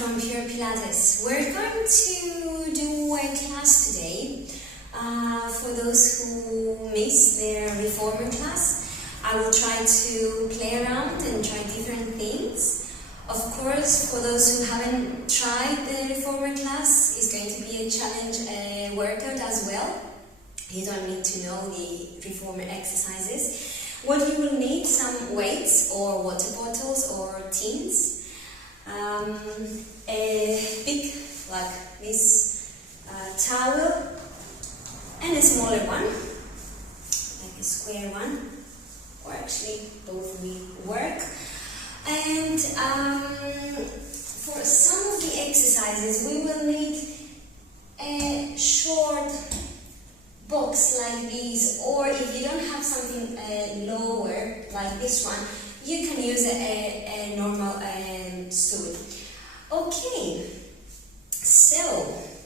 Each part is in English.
from Pure Pilates. We're going to do a class today. For those who missed their reformer class, I will try to play around and try different things. Of course, for those who haven't tried the reformer class, it's going to be a challenge workout as well. You don't need to know the reformer exercises. What you will need, some weights or water bottles or tins. A big, like this, towel, and a smaller one, like a square one, or actually both will work. And for some of the exercises we will need a short box like these, or if you don't have something lower like this one, you can use a normal stool. Okay, so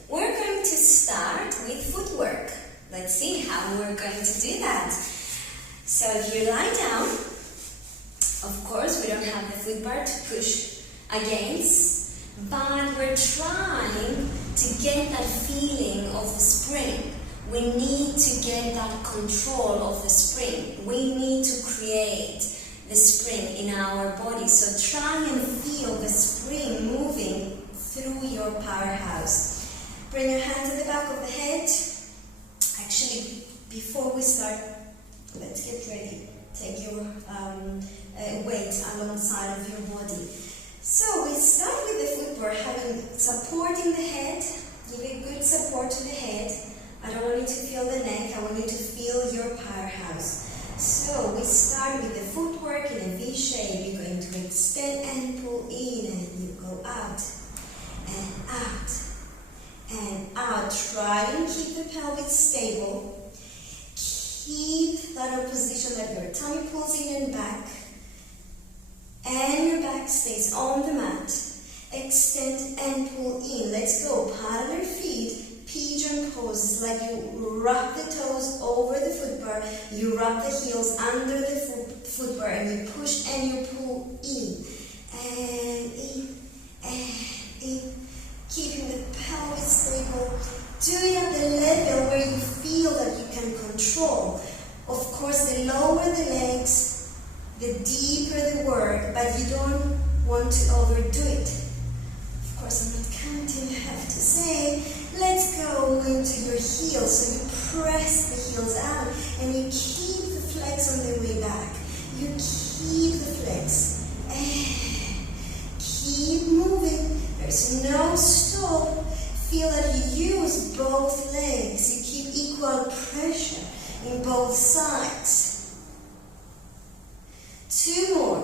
we're going to start with footwork. Let's see how we're going to do that. So if you lie down, of course we don't have the foot bar to push against, but we're trying to get that feeling of the spring. We need to get that control of the spring. We need to create the spring in our body. So try and feel the spring moving through your powerhouse. Bring your hands at the back of the head. Actually, before we start, let's get ready. Take your weight alongside of your body. So we start with the footwork, supporting the head. Give a good support to the head. I don't want you to feel the neck, I want you to feel your powerhouse. So we start with the footwork in a V shape. You're going to extend and pull in, and you go out and out and out. Try and keep the pelvis stable. Keep that position that your tummy pulls in and back, and your back stays on the mat. Extend and pull in. Let's go. Parallel feet. Pigeon pose, like you wrap the toes over the foot bar, you wrap the heels under the foot bar, and you push and you pull in, keeping the pelvis stable. Do it at the level where you feel that you can control. Of course, the lower the legs, the deeper the work, but you don't want to overdo it. Of course, I'm not counting, I have to say. Let's go into your heels. So you press the heels out and you keep the flex on the way back. You keep the flex. And keep moving. There's no stop. Feel that you use both legs. You keep equal pressure in both sides. 2 more.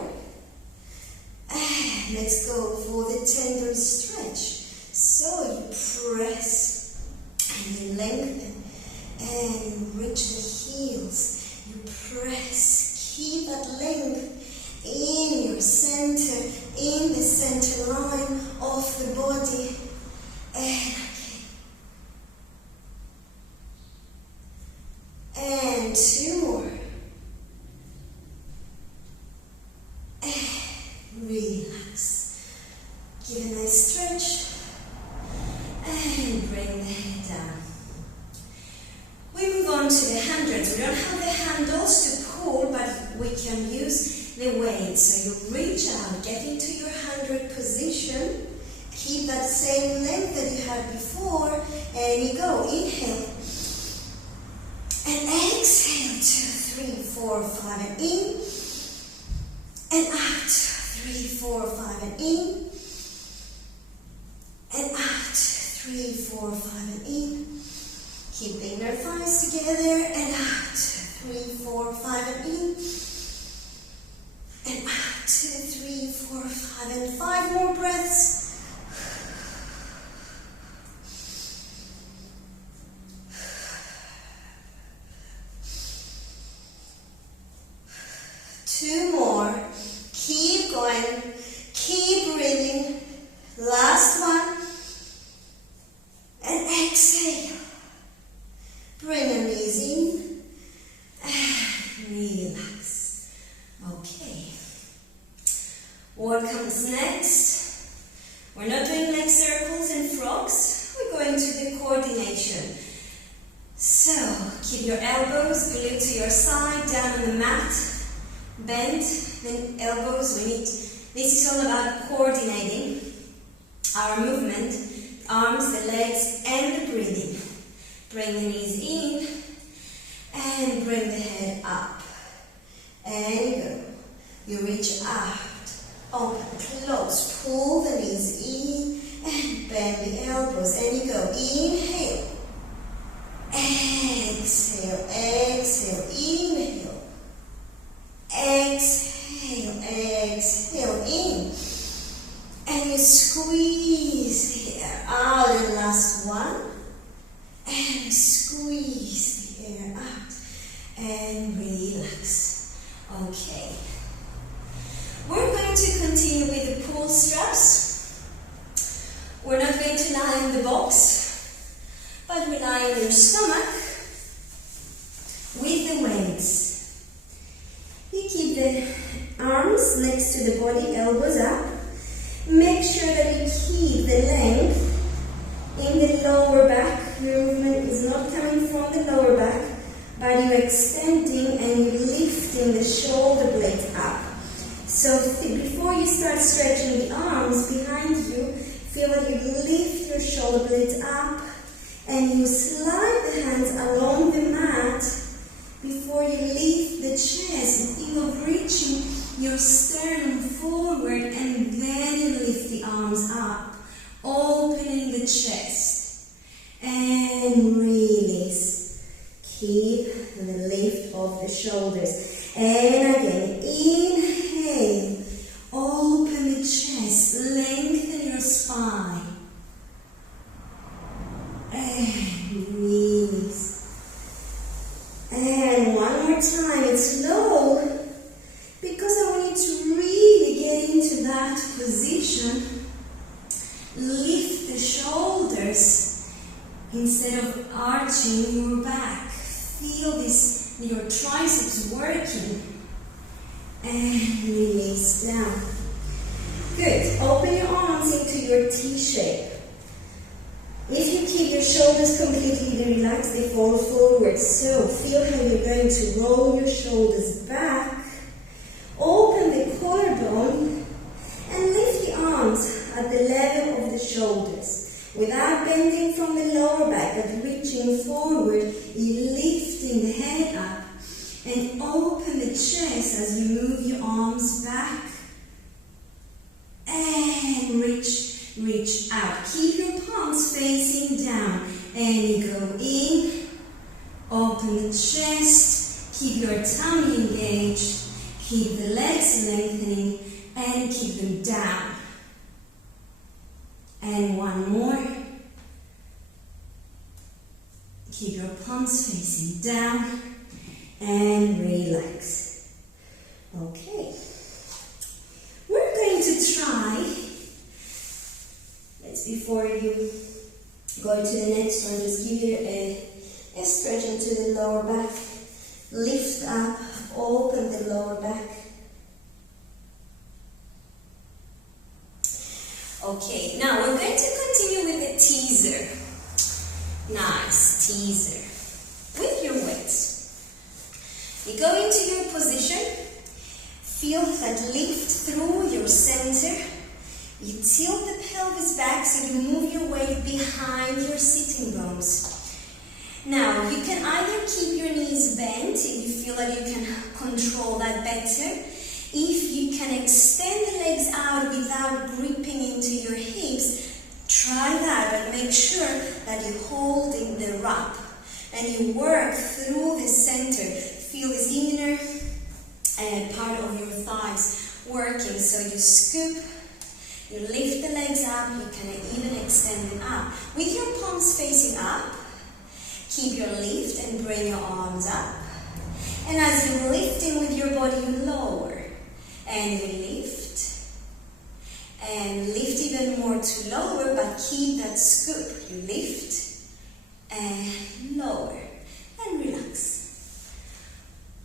And let's go for the tender stretch. So you press and you lengthen and reach the heels. You press, keep that length in your center, in the center line of the body. And 2 more. And relax. Give a nice stretch. And bring the head down. We move on to the hundreds. We don't have the handles to pull, but we can use the weight. So you reach out, get into your 100 position. Keep that same length that you had before. And you go. Inhale. And exhale. 2, 3, 4, 5, and in. And out. 3, 4, 5, and in. And out. 3, 4, 5, and in. Keep the inner thighs together and out. 3, 4, 5, and in. And out. 2, 3, 4, 5, and 5 more breaths. Two more. Keep going. Keep breathing. Last one. And exhale. Bring your knees in and relax. Okay. What comes next? We're not doing into the coordination. So, keep your elbows glued to your side, down on the mat. Bend the elbows. This is all about coordinating our movement, arms, the legs, and the breathing. Bring the knees in, and bring the head up. And you go. You reach out, open, close, pull the knees in, and bend the elbows. And you go. Inhale. Exhale, exhale, inhale. Exhale, exhale, in. And you squeeze the air out. And last one. And squeeze the air out. And relax. Okay. We're going to continue with the pull straps. We're not going to lie in the box, but we lie on your stomach with the weights. You keep the arms next to the body, elbows up. Make sure that you keep the length in the lower back. Your movement is not coming from the lower back, but you're extending and you're lifting the shoulder blades up. So before you start stretching the arms behind you, feel that you lift your shoulder blades up and you slide the hands along the mat before you lift the chest. Think of reaching your sternum forward and then you lift the arms up, opening the chest and release. Keep the lift of the shoulders. And again, inhale, open the chest, lengthen your spine. And release. And one more time, it's slow, because I want you to really get into that position. Lift the shoulders instead of arching your back. Feel this, your triceps working. And release down. Good. Open your arms into your T shape. If you keep your shoulders completely relaxed, they fall forward. So feel how you're going to roll your shoulders back. Open the collarbone and lift the arms at the level of the shoulders. Without bending from the lower back, but reaching forward, you're lifting the head up. And open the chest as you move your arms back. And reach out. Keep your palms facing down. And you go in. Open the chest. Keep your tummy engaged. Keep the legs lengthening. And keep them down. And one more. Keep your palms facing down. And relax. Okay. We're going to try, before you go to the next one, just give you a stretch into the lower back. Lift up, open the lower back. Okay, now we're going to continue with the teaser. Nice, teaser. With your weights. You go into your position, feel that lift through your center. You tilt the pelvis back so you move your weight behind your sitting bones. Now, you can either keep your knees bent if you feel that you can control that better. If you can extend the legs out without gripping into your hips, try that, but make sure that you hold in the wrap and you work through the center. Feel this inner part of your thighs working. So you scoop, you lift the legs up, you can even extend them up. With your palms facing up, keep your lift and bring your arms up. And as you're lifting with your body, you lower. And you lift. And lift even more to lower, but keep that scoop. You lift and lower. And relax.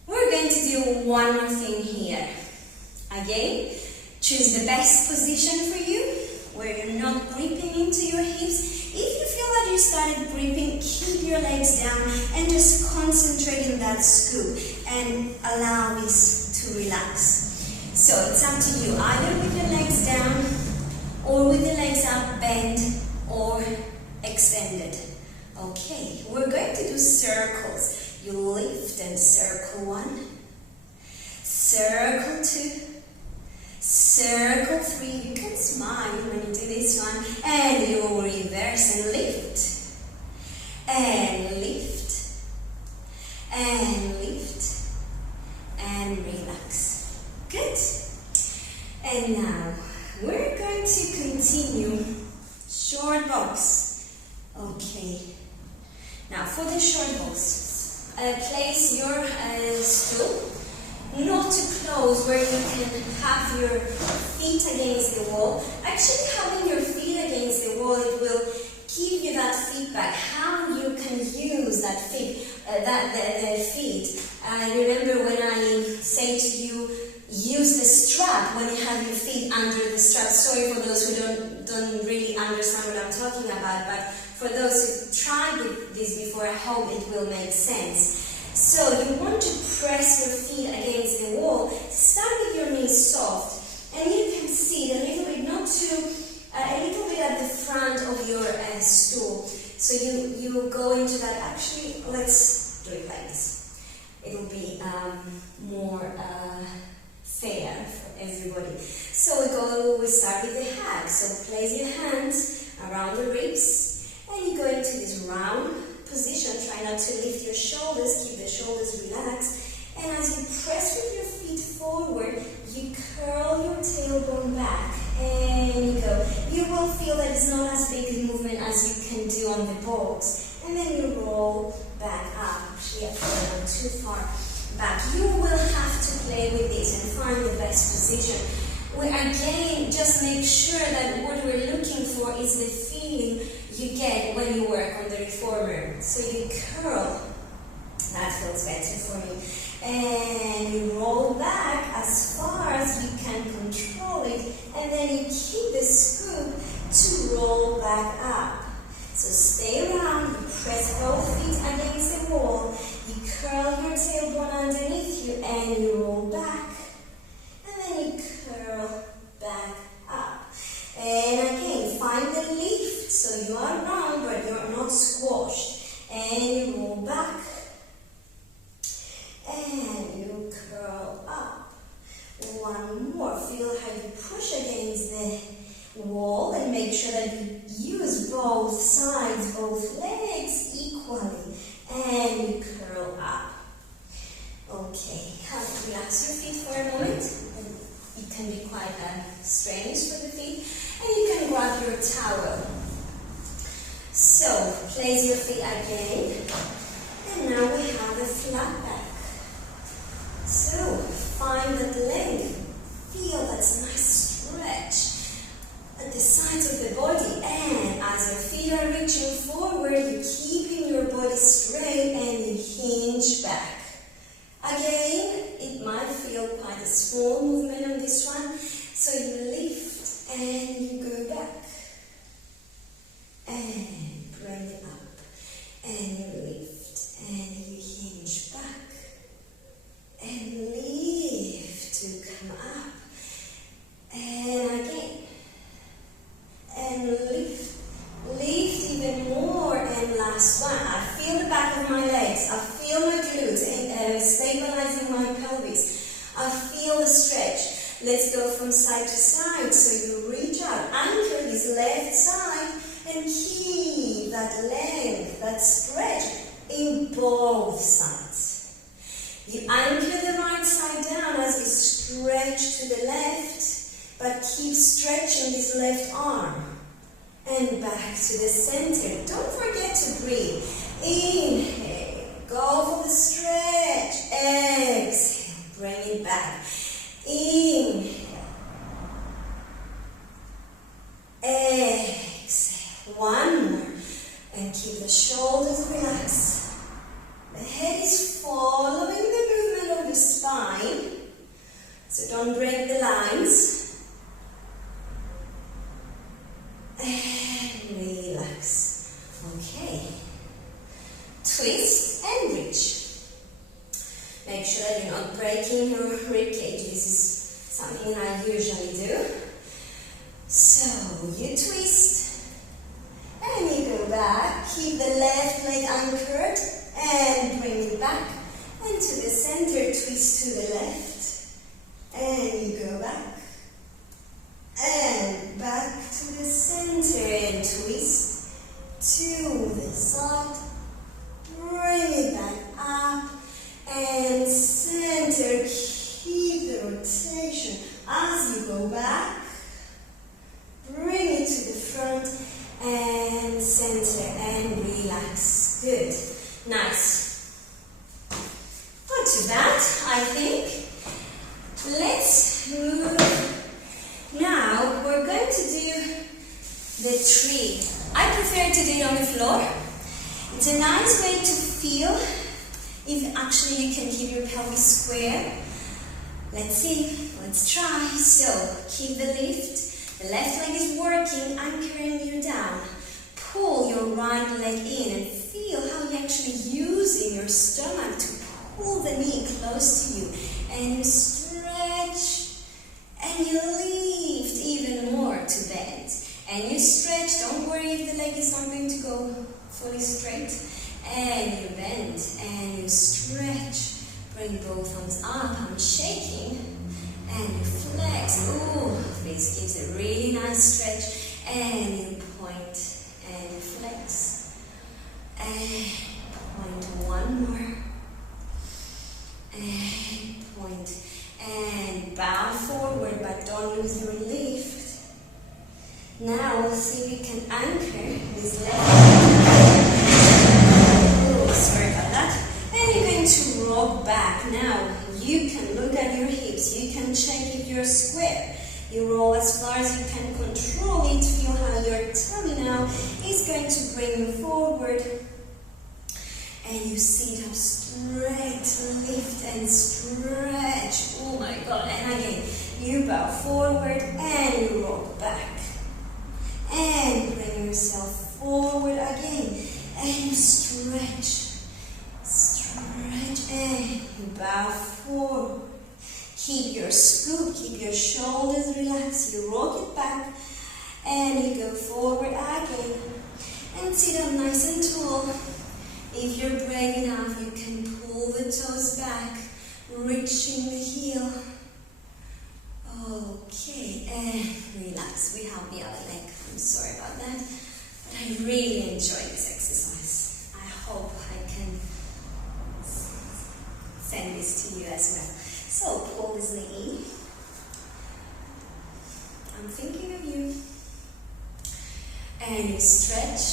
We're going to do one more thing here. Again, choose the best position for you. where you're not gripping into your hips. If you feel that you started gripping, keep your legs down and just concentrate in that scoop and allow this to relax. So it's up to you, either with your legs down or with the legs up, bent or extended. Okay, we're going to do circles. You lift and circle 1, circle 2, circle 3. You can smile when you do this one, and you will reverse and lift, and lift, and lift, and relax. Good. And now we're going to continue short box. Okay. Now for the short box, place your stool not too close where you can have your feet against the wall. Actually, having your feet against the wall, it will give you that feedback, how you can use that feet. The feet. Remember when I say to you, use the strap when you have your feet under the strap. Sorry for those who don't really understand what I'm talking about, but for those who tried this before, I hope it will make sense. So you want to press your feet against the wall. Start with your knees soft, and you can sit a little bit, a little bit at the front of your stool. So you go into that. Actually, let's do it like this. It will be more fair for everybody. So we start with the hug. So place your hands around the ribs, and you go into this round position. Try not to lift your shoulders, keep the shoulders relaxed. And as you press with your feet forward, you curl your tailbone back and you go. You will feel that it's not as big a movement as you can do on the box. And then you roll back up. Actually, I feel I'm too far back. You will have to play with this and find the best position. Again, just make sure that what we're looking for is the feeling you get when you work on the reformer. So you curl, that feels better for me, and you roll back as far as you can control it, and then you keep the scoop to roll back up. So stay around, you press both feet against the wall, you curl your tailbone underneath you, and you roll back, and then you curl back up. And again, find the lift, so you are round but you're not squashed. And you roll back, and you curl up. One more. Feel how you push against the wall and make sure that you use both sides, both legs equally. And you curl up. Okay, relax your feet for a moment. It can be quite strange for the feet. And you can grab your towel. So, place your feet again. And now we have a flat back. So, find that length. Feel that nice stretch at the sides of the body. And as your feet are reaching forward, you're keeping your body straight and you hinge back. Again, it might feel quite a small movement on this one. So you lift and you go back. And bring it up. And you lift and you hinge back. And lift to come up. And again. And lift. Lift even more. And last one. I feel the back of my legs. I feel my glutes stabilizing my pelvis. I feel the stretch. Let's go from side to side. So you reach out. Anchor this left side. And keep that length, that stretch in both sides. You anchor the right side down as you stretch to the left, but keep stretching this left arm. And back to the center. Don't forget to breathe. Inhale, go for the stretch. Exhale, bring it back. Inhale. Exhale. One more. And keep the shoulders relaxed. The head is following the movement of the spine. So don't break the lines. rotation. As you go back, bring it to the front and center and relax. Good. Nice. Not too bad, I think. Let's move. Now we're going to do the tree. I prefer to do it on the floor. It's a nice way to feel if actually you can keep your pelvis square. Let's see. Let's try. So keep the lift. The left leg is working, anchoring you down. Pull your right leg in and feel how you're actually using your stomach to pull the knee close to you. And you stretch and you lift even more to bend. And you stretch, don't worry if the leg is not going to go fully straight. And you bend and you stretch. Bring both arms up, I'm shaking. And you flex. Ooh, this gives a really nice stretch. And you point and you flex. And point, one more. And point. And bow forward, but don't lose your lift. Now we'll see if we can anchor this leg. Oh, sorry about that. And you're going to rock back. Now you can look at your hips. You can check if you're square. You roll as far as you can control it. Feel how your tummy now is going to bring you forward. And you sit up straight, lift and stretch. Oh my God. And again, you bow forward and you rock back. And bring yourself forward again. And you stretch. Stretch and you bow forward. Keep your scoop, keep your shoulders relaxed. You rock it back. And you go forward again. And sit up nice and tall. If you're brave enough, you can pull the toes back, reaching the heel. Okay, and relax. We have the other leg. I'm sorry about that, but I really enjoy this exercise. I hope I can send this to you as well. So pull this knee in. I'm thinking of you. And you stretch.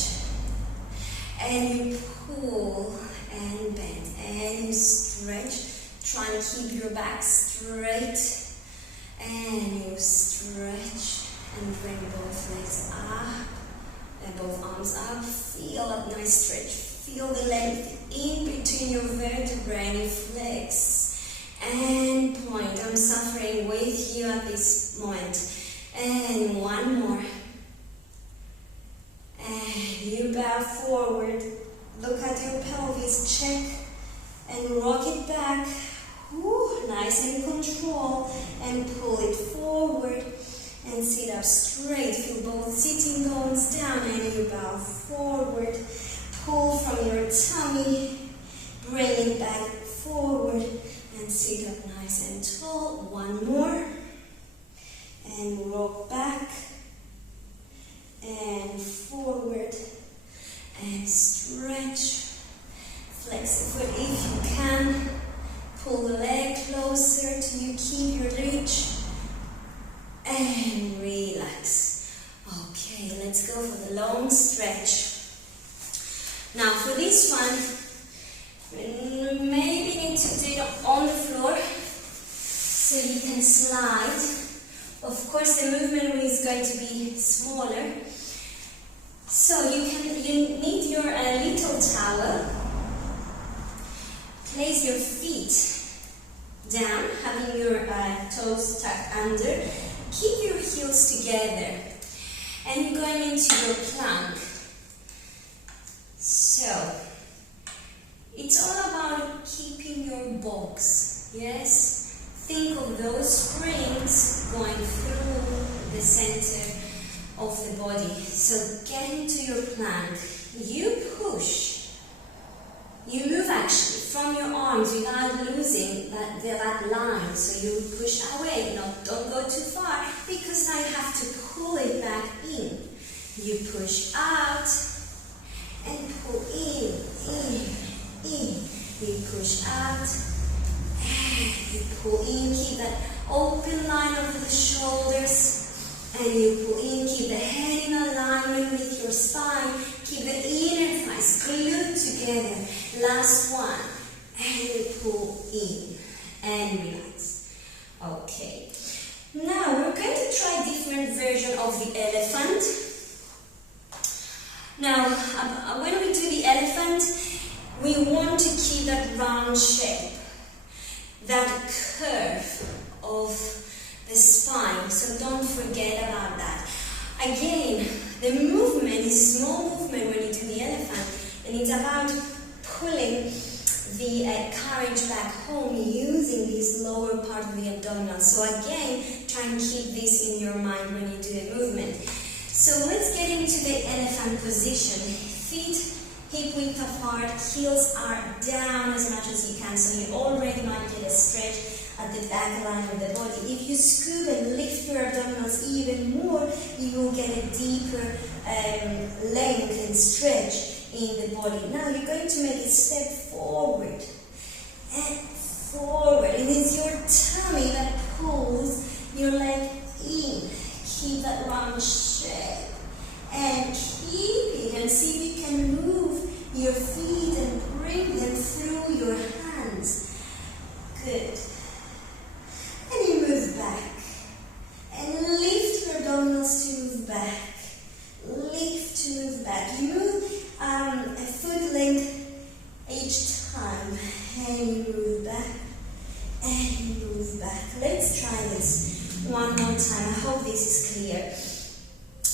And you pull and bend. And you stretch. Try and keep your back straight. And you stretch and bring both legs up and both arms up. Feel that nice stretch. Feel the length in between your vertebrae and you flex. And point. I'm suffering with you at this moment. And one more. And you bow forward. Look at your pelvis. Check and rock it back. Ooh, nice and control, and pull it forward and sit up straight. Feel both sitting bones down and you bow forward. Pull from your tummy, bring it back forward and sit up nice and tall. One more and rock back and forward and stretch. Flex the foot if you can. Pull the leg closer till you keep your reach. And relax. Okay, let's go for the long stretch. Now for this one, maybe need to do it on the floor so you can slide. Of course, the movement is going to be smaller. So you need your little towel. Place your feet down, having your toes tucked under. Keep your heels together. And you're going into your plank. So, it's all about keeping your box. Yes? Think of those springs going through the center of the body. So, get into your plank. You push. You move actually from your arms without losing that line. So you push away, don't go too far because now you have to pull it back in. You push out and pull in. You push out and you pull in. Keep that Open line over the shoulders, and you pull in. Keep the head in alignment with your spine. Keep the inner thighs glued together. Last one, and you pull in and relax. Okay. Now we're going to try a different version of the elephant. Now, when we do the elephant, we want to keep that round shape, that curve of the spine, so don't forget about that. Again, the movement is a small movement when you do the elephant, and it's about pulling the carriage back home using this lower part of the abdominal. So again, try and keep this in your mind when you do the movement. So let's get into the elephant position. Feet hip width apart, heels are down as much as you can, so you already might get a stretch at the back line of the body. If you scoop and lift your abdominals even more, you will get a deeper length and stretch in the body. Now you're going to make a step forward and forward. It is your tummy that pulls your leg in. Keep that round shape and keep it, and see if you can move your feet and bring them through your hands. Good. And you move back and lift your abdominals to move back. Lift to move back. You move a foot length each time, and you move back and you move back. Let's try this one more time. I hope this is clear.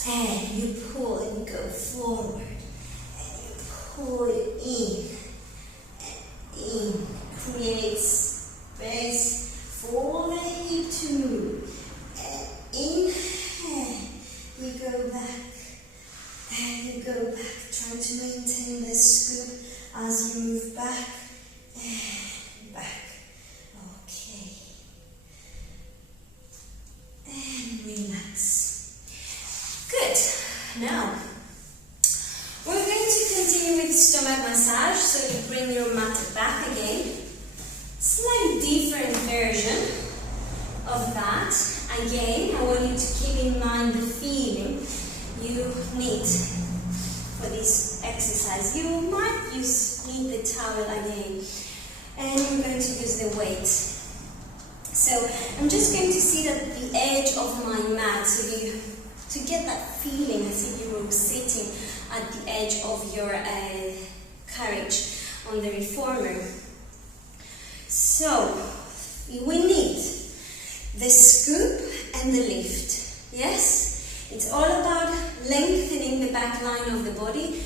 And you pull and go forward, and you pull it in and in. Create space for the hip to move. And inhale, you go back and you go back, trying to maintain the scoop as you move back and back. Okay. And relax. Good. Now, we're going to continue with stomach massage, so you bring your mat back again. Slightly different version of that. Again, I want you to keep in mind the feeling you need for this exercise. You might need the towel again, and you're going to use the weight. So I'm just going to sit at the edge of my mat, so to get that feeling as if you were sitting at the edge of your carriage on the reformer. So we need the scoop and the lift. Yes? It's all about lengthening the back line of the body,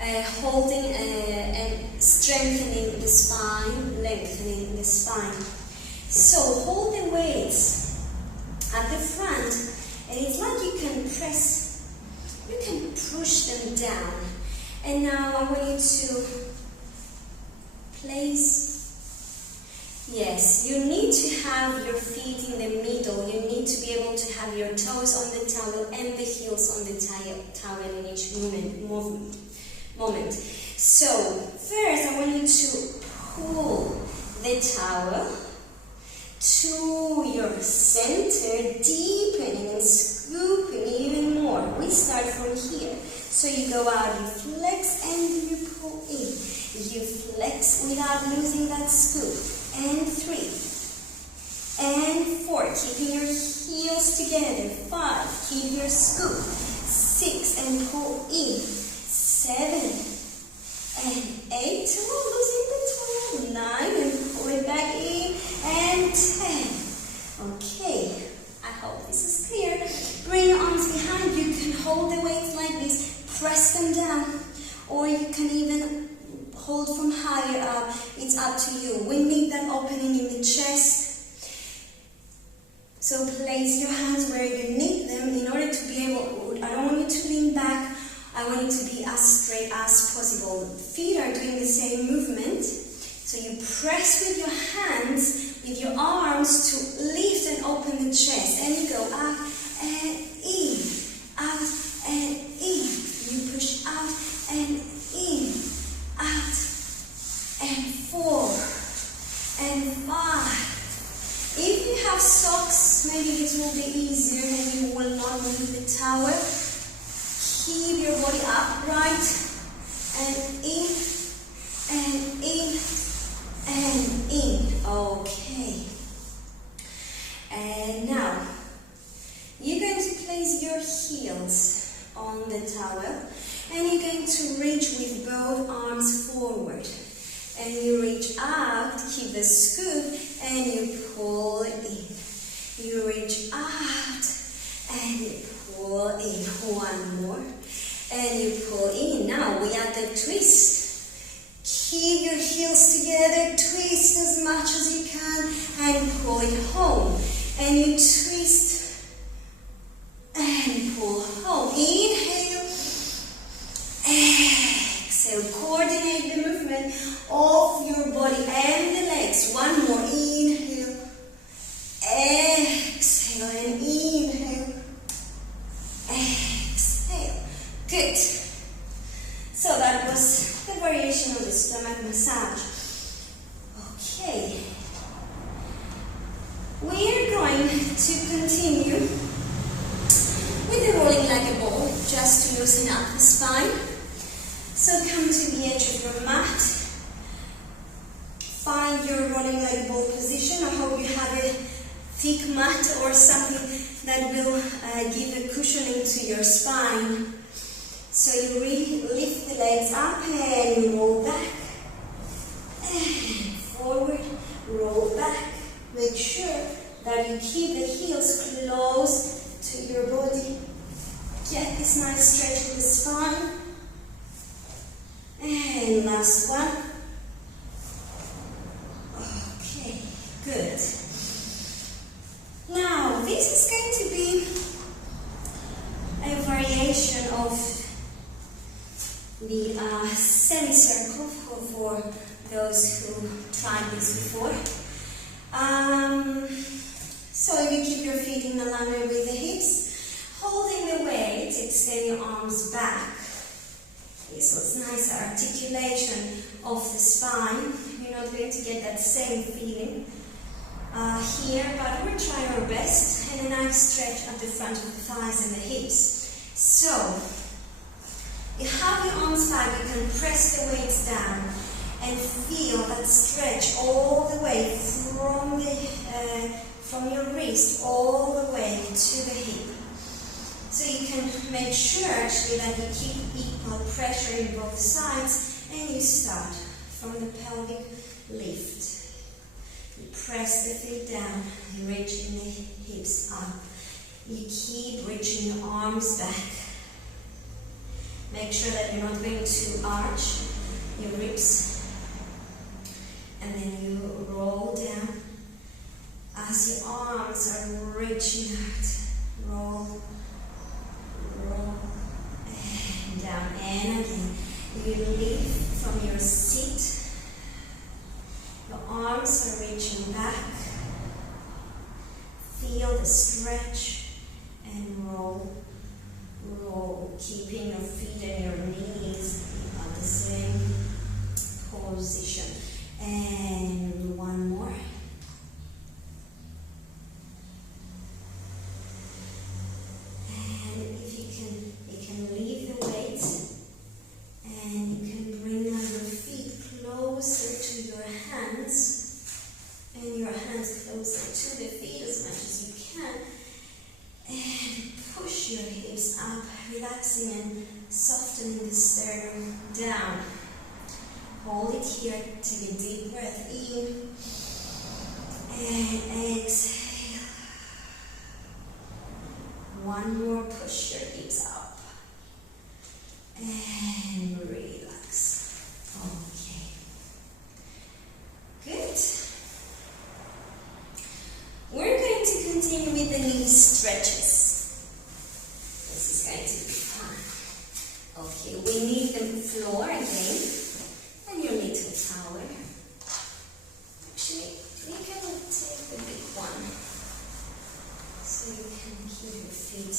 holding and strengthening the spine, lengthening the spine. So hold the weights at the front, and it's like you can push them down. And now I want you to place, yes, you need to have your feet in the middle. You need to be able to have your toes on the towel and the heels on the towel in each moment. So first I want you to pull the towel to your center, deepening and scooping even more. We start from here. So you go out, you flex and you pull in. You flex without losing that scoop. And 3. And 4. Keeping your heels together. 5. Keep your scoop. 6. And pull in. 7. And 8. Oh, losing the toe. 9. And pull it back in. And 10. Okay. I hope this is clear. Bring your arms behind. You can hold the weights like this. Press them down. Or you can even hold from higher up. It's up to you. We need that opening in the chest. So place your hands where you need them in order to be able, I don't want you to lean back. I want you to be as straight as possible. Feet are doing the same movement. So you press with your hands, with your arms to lift and open the chest. And you go out and in, out and in. You push out and in, out and 4 and 5. If you have socks it will be easier and you will not leave the towel. Keep your body upright and in and in and in. Okay. And now you're going to place your heels on the towel and you're going to reach with both arms forward. And you reach out, keep the scoop, and you pull in. You reach out and you pull in. One more. And you pull in. Now we add the twist. Keep your heels together, twist as much as you can, and pull it home. And you twist and pull home. Inhale. Exhale. Coordinate the movement of your body and the legs. One more. Inhale. Exhale. And inhale. Exhale. Good. So that was the variation of the stomach massage. Okay. We are going to continue with the rolling like a ball, just to loosen up the spine. So come to the edge of your mat. Find your rolling like a ball position. I hope you have a thick mat or something that will give a cushioning to your spine. So you really lift the legs up and you roll back. And forward, roll back. Make sure that you keep the heels close to your body. Get this nice stretch of the spine. And last one. Okay, good. Now, this is going to be a variation of the semicircle for those who tried this before. So you keep your feet in alignment with the hips, holding the weight, extend your arms back. Okay, so it's nice articulation of the spine. You're not going to get that same feeling here, but we're trying our best. And a nice stretch at the front of the thighs and the hips. So, you have your arms back, you can press the weights down and feel that stretch all the way from your wrist all the way to the hip. So you can make sure actually that you keep equal pressure in both sides, and you start from the pelvic lift. You press the feet down, you reach the hips up. You keep reaching your arms back. Make sure that you're not going to arch your ribs. And then you roll down as your arms are reaching out. Roll, roll, and down. And again, you lift from your seat. Your arms are reaching back. Feel the stretch and roll. Roll, keeping your feet and your knees at the same position. And one more. And if you can leave the weights, and you can bring now your feet closer to your hands, and your hands closer to the feet as much as you can. And push your hips up, relaxing and softening the sternum down. Hold it here, take a deep breath in, and exhale. One more, push your hips up, and relax. Okay. Good. We're going to continue with the knee stretches. This is going to be fun. Okay, we need the floor again, and your little towel. Actually, we can take the big one, so you can keep your feet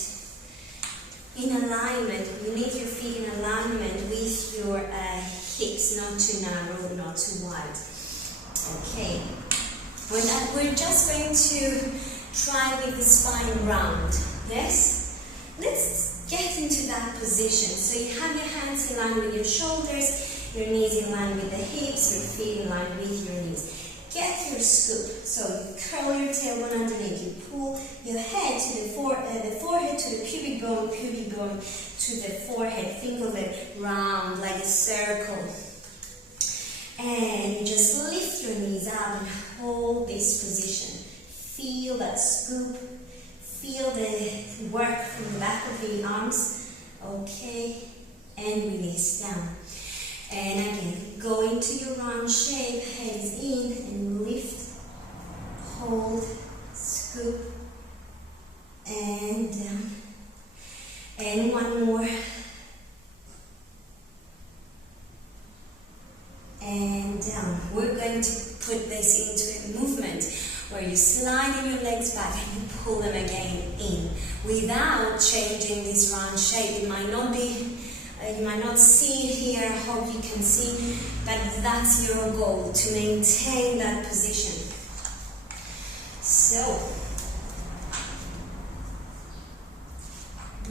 in alignment. You need your feet in alignment with your hips, not too narrow, not too wide. Okay. We're just going to Try with the spine round. Yes? Let's get into that position. So you have your hands in line with your shoulders, your knees in line with the hips, your feet in line with your knees. Get your scoop. So you curl your tailbone underneath. You pull your head to the forehead to the pubic bone to the forehead. Think of it round like a circle. And you just lift your knees up and hold this position. Feel that scoop. Feel the work from the back of the arms. Okay. And release down. And again, go into your round shape. Head is in and lift. Hold. Scoop. And down. And one more. And down. We're going to put this into a movement where you slide your legs back and you pull them again in without changing this round shape. It might not be, you might not see it here, I hope you can see, but that's your goal, to maintain that position. So,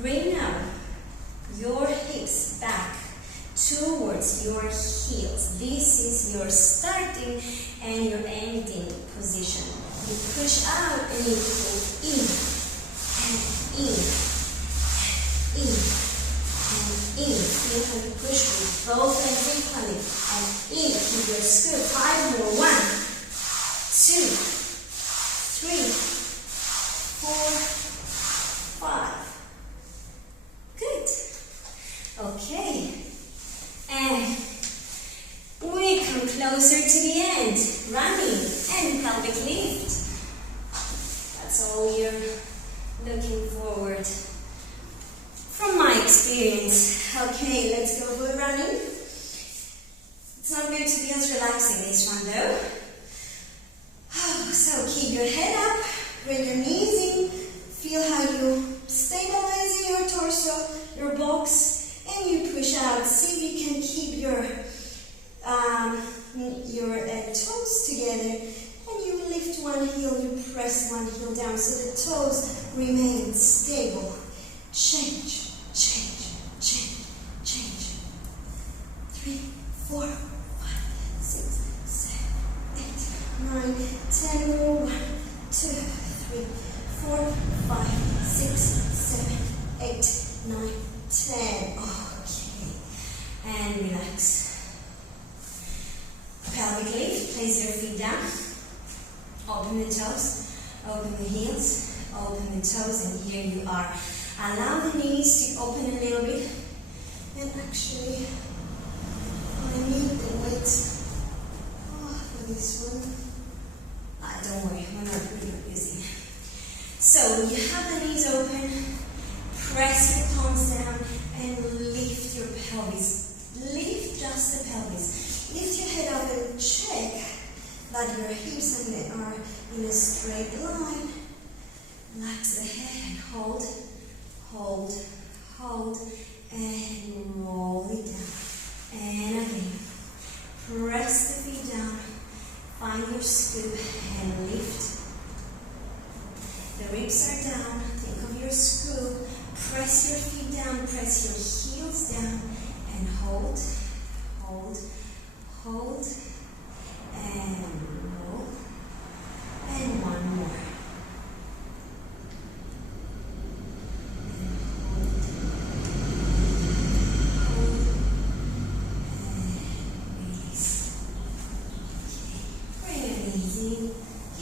bring now your hips back towards your heels. This is your starting and your ending position. You push out and you pull in, and in, in, and in. Feel how you push with both legs equally, and in. Keep your scoop. 5 more. 1, 2, 3, 4, 5. Good. Okay. And we come closer to the end, running and pelvic lift. That's all you're looking forward. From my experience, okay, let's go for running. It's not going to be as relaxing this one though. So keep your head up, bring your knees in, feel how you stabilize your torso, your box, and you push out. See if you can keep your toes together, and you lift one heel, you press one heel down so the toes remain stable. Change, change, change, change. 3, 4, 5, 6, 7, 8, 9, 10 more. 1, 2, 3, 4, 5, 6, 7, 8, 9, 10. Okay. And relax. Pelvic lift. Place your feet down. Open the toes. Open the heels. Open the toes. And here you are. Allow the knees to open a little bit. And actually, I need the weight for this one. Don't worry, we're not using it. So you have the knees open. Press your palms down and lift your pelvis. Lift just the pelvis. Lift your head up and check that your hips are in a straight line. Relax the head and hold, hold, hold, and roll it down. And again, press the feet down. Find your scoop and lift. The ribs are down. Think of your scoop. Press your feet down, press your heels down, and hold, hold, hold, and roll, and one more. And hold, and release. Okay. Bring it easy.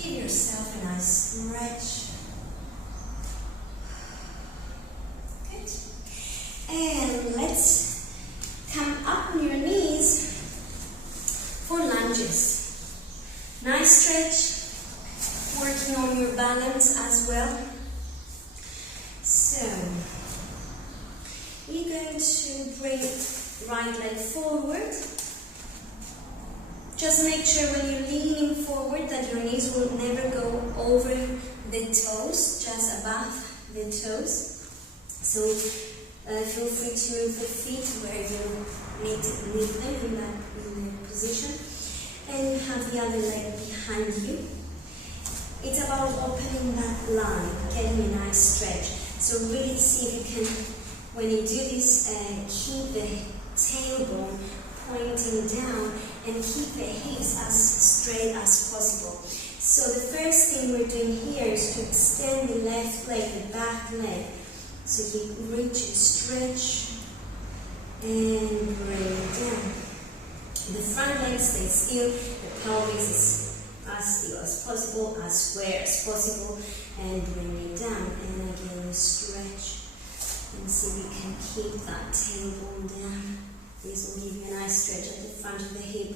Give yourself a nice stretch. And let's come up on your knees for lunges. Nice stretch, working on your balance as well. So, you're going to bring right leg forward. Just make sure when you're leaning forward that your knees will never go over the toes, just above the toes. So, feel free to move the feet where you need them in that position, and you have the other leg behind you. It's about opening that line, getting a nice stretch. So really see if you can, when you do this, keep the tailbone pointing down and keep the hips as straight as possible. So the first thing we're doing here is to extend the left leg, the back leg. So you reach and stretch and bring it down. The front leg stays still, the pelvis is as still as possible, as square as possible, and bring it down. And again, you stretch and see if you can keep that tailbone down. This will give you a nice stretch at the front of the hip,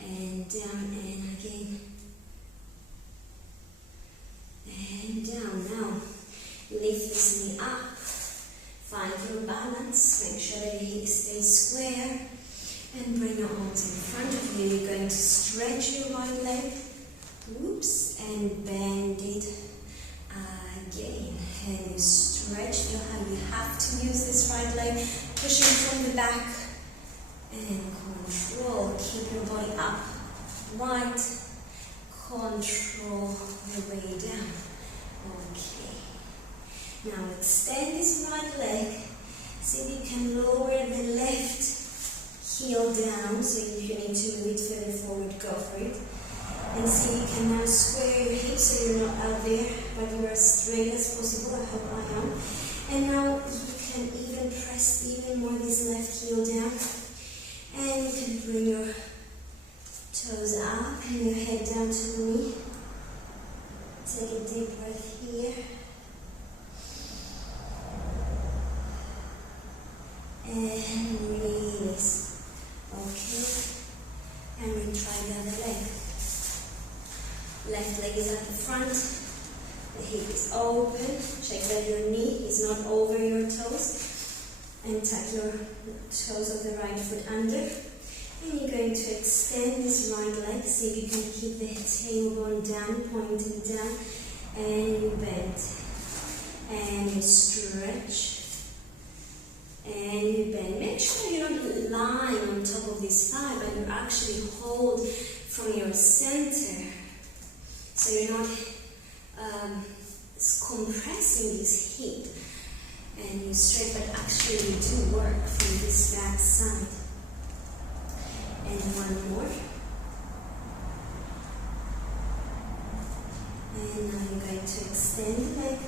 and down, and again, and down. Now, lift this knee up, find your balance, make sure that your hip stays square, and bring your arms in front of you. You're going to stretch your right leg, whoops, and bend it again. And you stretch, you have to use this right leg, pushing from the back, and control. Keep your body up, right, control the way down. Okay. Now extend this right leg. See if you can lower the left heel down. So if you need to move it further forward, go for it. And see if you can now square your hips so you're not out there, but you are as straight as possible. I hope I am. And now you can even press even more this left heel down. And you can bring your toes up and your head down to the knee. Take a deep breath here. And release. Okay. And we try the other leg. Left leg is at the front. The hip is open. Check that your knee is not over your toes. And tuck your toes of the right foot under. And you're going to extend this right leg. See if you can keep the tailbone down, pointing down. And you bend. And you stretch. And you bend. Make sure you're not lying on top of this thigh, but you actually hold from your center. So you're not compressing this hip. And you stretch, but actually you do work from this back side. And one more. And now you're going to extend the leg.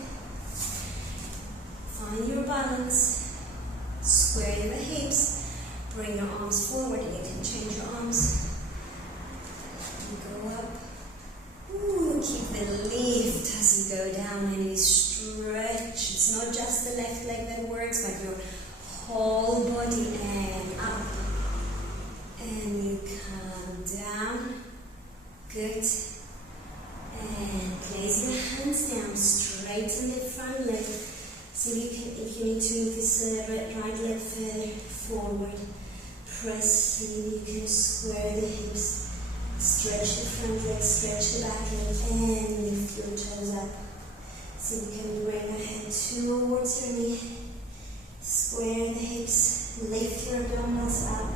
Find your balance. Square the hips. Bring your arms forward, and you can change your arms. And go up. Ooh, keep the lift as you go down, and you stretch. It's not just the left leg that works, but your whole body, and up. And you come down. Good. And place your hands down. Straighten the front leg. See if you need to move this right leg further forward. Press. See if you can square the hips. Stretch the front leg, stretch the back leg, and lift your toes up. See if you can bring your head towards your knee. Square the hips. Lift your abdominals up.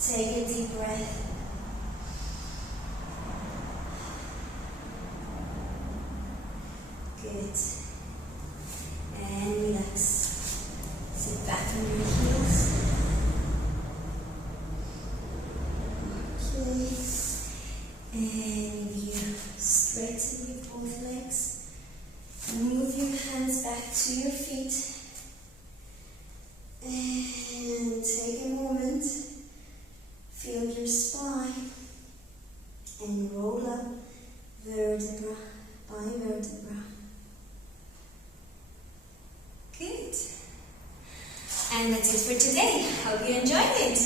Take a deep breath. Good. And relax. Sit back on your heels. Okay. And you straighten with both legs. Move your hands back to your feet. And take a moment. Feel your spine. And roll up vertebra by vertebra. Good. And that's it for today. Hope you enjoyed it.